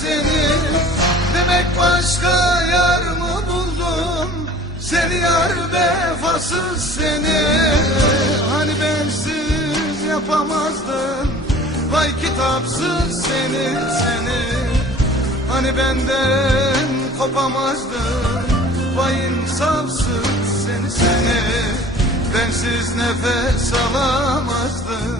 seni. Demek başka yar mı buldum Seni yar vefasız seni. Hani bensiz yapamazdım Vay kitapsız seni seni. Hani benden kopamazdın? Vay insafsız seni seni. Bensiz nefes alamazdım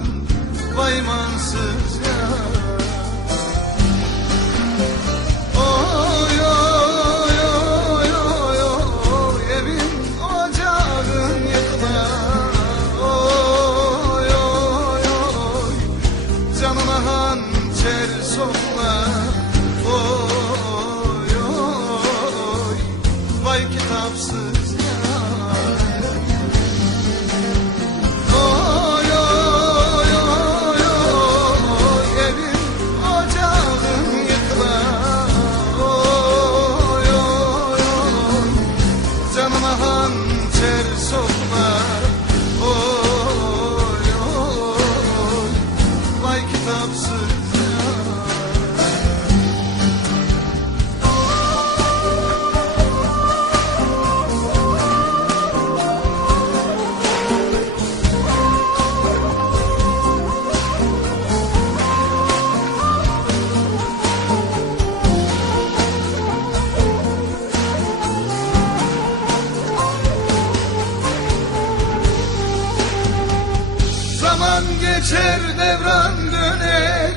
geçer devran döner.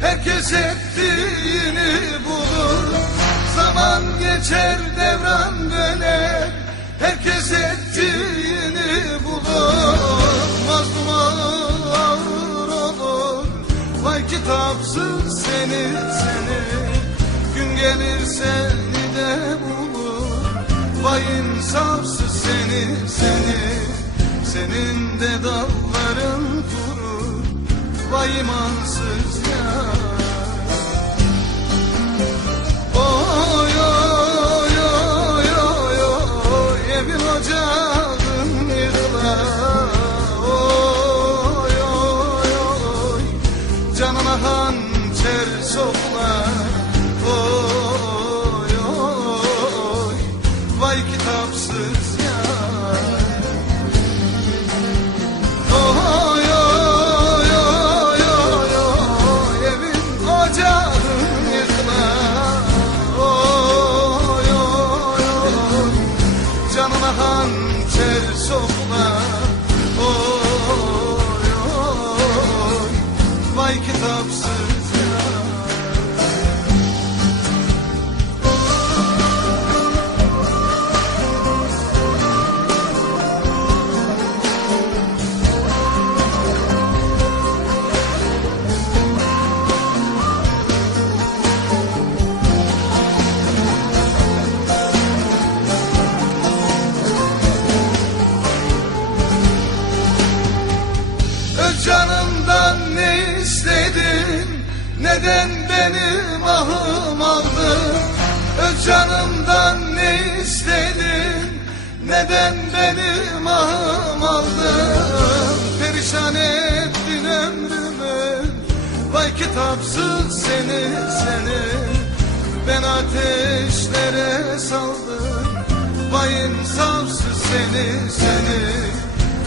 Herkes ettiğini bulur. Zaman geçer devran döner. Herkes ettiğini bulur. Mazlum ağır olur. Vay kitapsız seni seni. Gün gelir seni de bulur. Vay insafsız seni seni. Senin de dalların Vay imansız ya Oy oy oy oy oy Evin ocağın yıkılar Oy oy oy Canına hançer soklar Oy oy Vay kitapsız ya Vay kitapsız Neden benim ahım aldı Öz canımdan ne istedin? Neden benim ahım aldı Perişan ettin ömrümü. Vay kitapsız seni seni. Ben ateşlere saldım. Vay insafsız seni seni.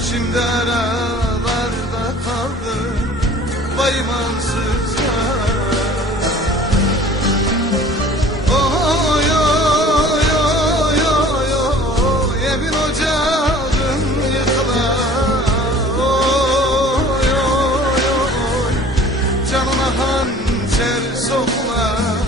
Şimdi aralarda kaldım. Vay mansız geçer sokak